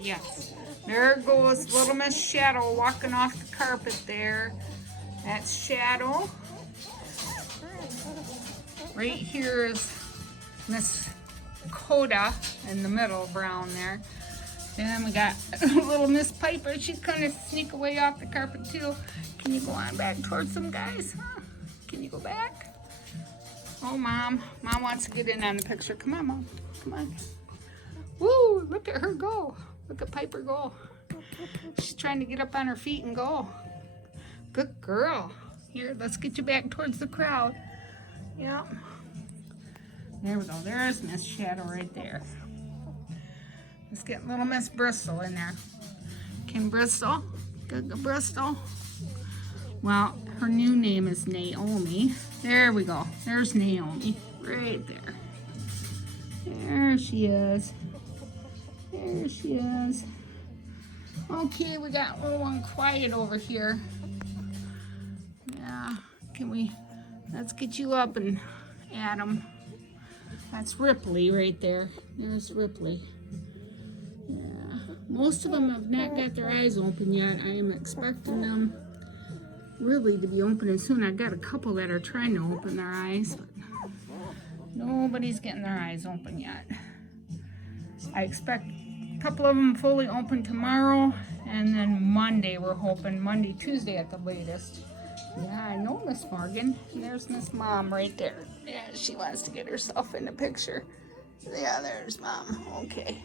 Yes. There goes little Miss Shadow walking off the carpet there. That's Shadow. Right here is Miss Koda in the middle, brown there. Then we got little Miss Piper. She's gonna sneak away off the carpet too. Can you go on back towards them guys? Huh? Can you go back? Oh, Mom. Mom wants to get in on the picture. Come on, Mom. Come on. Woo! Look at her go. Look at Piper go. She's trying to get up on her feet and go. Good girl. Here, let's get you back towards the crowd. Yep. There we go. There's Miss Shadow right there. Let's get little Miss Bristol in there. Can Bristol? Good Bristol. Well, her new name is Naomi. There we go. There's Naomi. Right there. There she is. There she is. Okay, we got a little one quiet over here. Yeah, let's get you up and Adam. That's Ripley right there. There's Ripley. Yeah, most of them have not got their eyes open yet. I am expecting them really to be opening soon. I've got a couple that are trying to open their eyes, but nobody's getting their eyes open yet. I expect a couple of them fully open tomorrow, and then Monday we're hoping, Monday, Tuesday at the latest. Yeah, I know Miss Morgan. And there's Miss Mom right there. Yeah, she wants to get herself in the picture. Yeah, there's Mom. Okay.